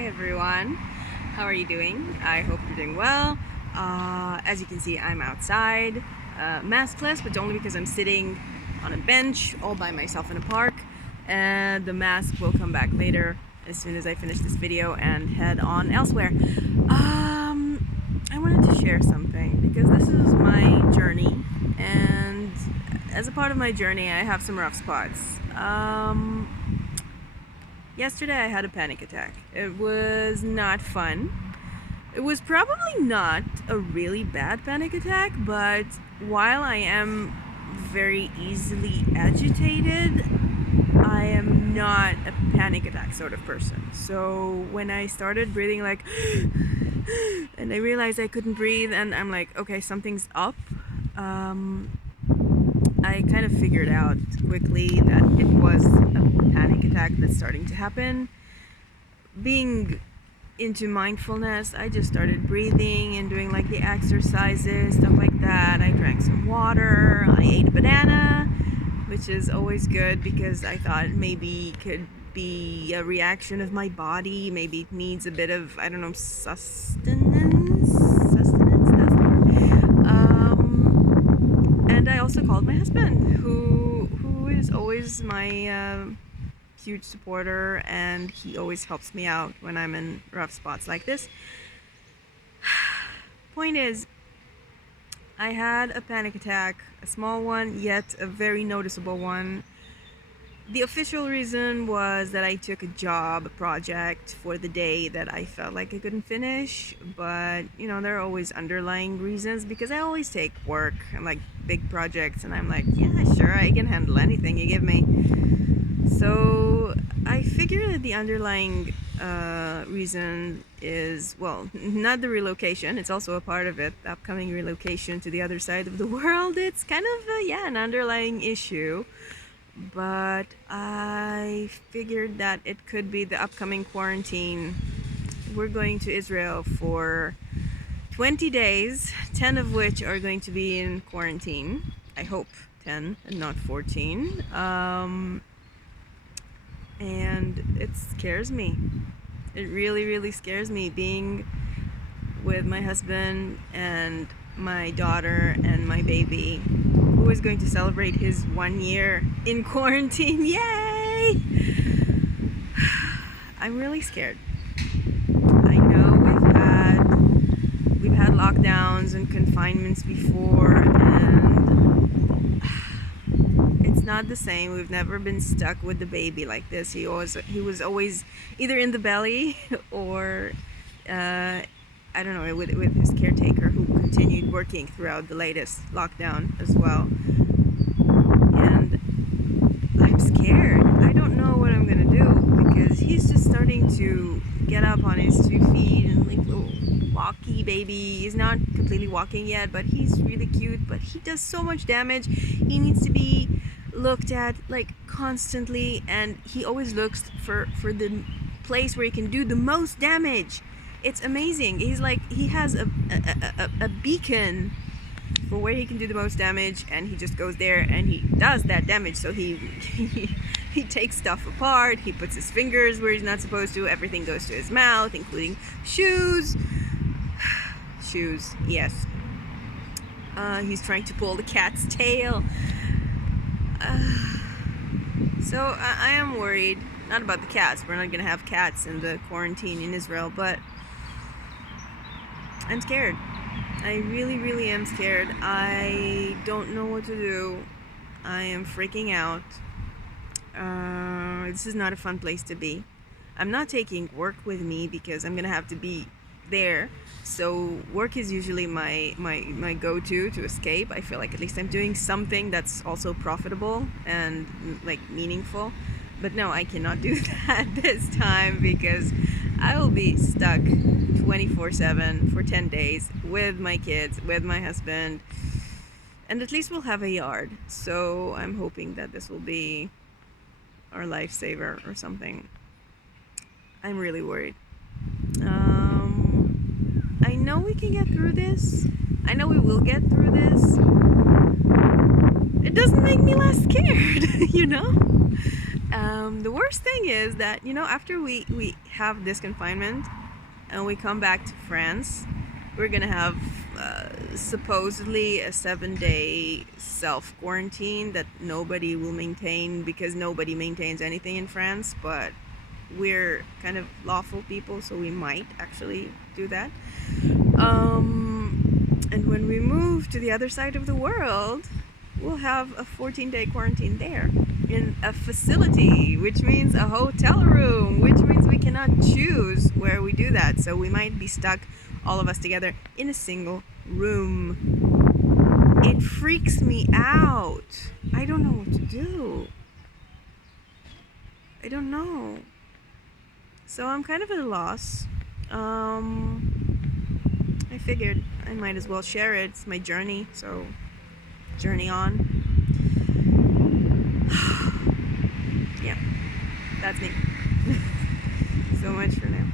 Hi everyone, how are you doing? I hope you're doing well. As you can see, I'm outside, maskless, but only because I'm sitting on a bench all by myself in a park, and the mask will come back later as soon as I finish this video and head on elsewhere. I wanted to share something because this is my journey, and as a part of my journey I have some rough spots. Yesterday I had a panic attack. It was not fun. It was probably not a really bad panic attack, but while I am very easily agitated, I am not a panic attack sort of person. So when I started breathing like and I realized I couldn't breathe and I'm like, okay, something's up, I kind of figured out quickly that it was a panic attack that's starting to happen. Being into mindfulness, I just started breathing and doing like the exercises, stuff like that. I drank some water, I ate a banana, which is always good because I thought maybe it could be a reaction of my body. Maybe it needs a bit of, I don't know, sustenance, that's the word. And I also called my husband, who is always my huge supporter, and he always helps me out when I'm in rough spots like this. Point is, I had a panic attack, a small one, yet a very noticeable one. The official reason was that I took a project for the day that I felt like I couldn't finish, but you know, there are always underlying reasons because I always take work and like big projects and I'm like, yeah, sure, I can handle anything you give me. So I figured that the underlying reason is, well, not the relocation. It's also a part of it, the upcoming relocation to the other side of the world. It's kind of, an underlying issue. But I figured that it could be the upcoming quarantine. We're going to Israel for 20 days, 10 of which are going to be in quarantine. I hope 10 and not 14. And it scares me. It really, really scares me being with my husband and my daughter and my baby, who is going to celebrate his 1 year in quarantine. Yay! I'm really scared. I know we've had lockdowns and confinements before, and it's not the same. We've never been stuck with the baby like this. He was always either in the belly or I don't know, with his caretaker, who continued working throughout the latest lockdown as well. And I'm scared. I don't know what I'm gonna do because he's just starting to get up on his 2 feet and like little walky baby. He's not completely walking yet, but he's really cute, but he does so much damage. He needs to be looked at like constantly, and he always looks for the place where he can do the most damage. It's amazing. He's like, he has a beacon for where he can do the most damage, and he just goes there and he does that damage. So he takes stuff apart, he puts his fingers where he's not supposed to, everything goes to his mouth, including shoes. Shoes, yes. He's trying to pull the cat's tail. So I am worried, not about the cats, we're not gonna have cats in the quarantine in Israel, but I'm scared. I really, really am scared. I don't know what to do. I am freaking out. This is not a fun place to be. I'm not taking work with me because I'm gonna have to be there. So work is usually my go-to to escape. I feel like at least I'm doing something that's also profitable and like meaningful. But no, I cannot do that this time because I will be stuck 24/7 for 10 days with my kids, with my husband, and at least we'll have a yard. So I'm hoping that this will be our lifesaver or something. I'm really worried. I know we can get through this. I know we will get through this. It doesn't make me less scared, you know? The worst thing is that, after we have this confinement and we come back to France, we're gonna have supposedly a 7-day self-quarantine that nobody will maintain, because nobody maintains anything in France, but we're kind of lawful people, so we might actually do that. And when we move to the other side of the world, we'll have a 14-day quarantine there in a facility, which means a hotel room, which means we cannot choose where we do that. So we might be stuck, all of us together, in a single room. It freaks me out. I don't know what to do. I don't know. So I'm kind of at a loss. I figured I might as well share it. It's my journey, so journey on. Yeah, that's me. So much for now.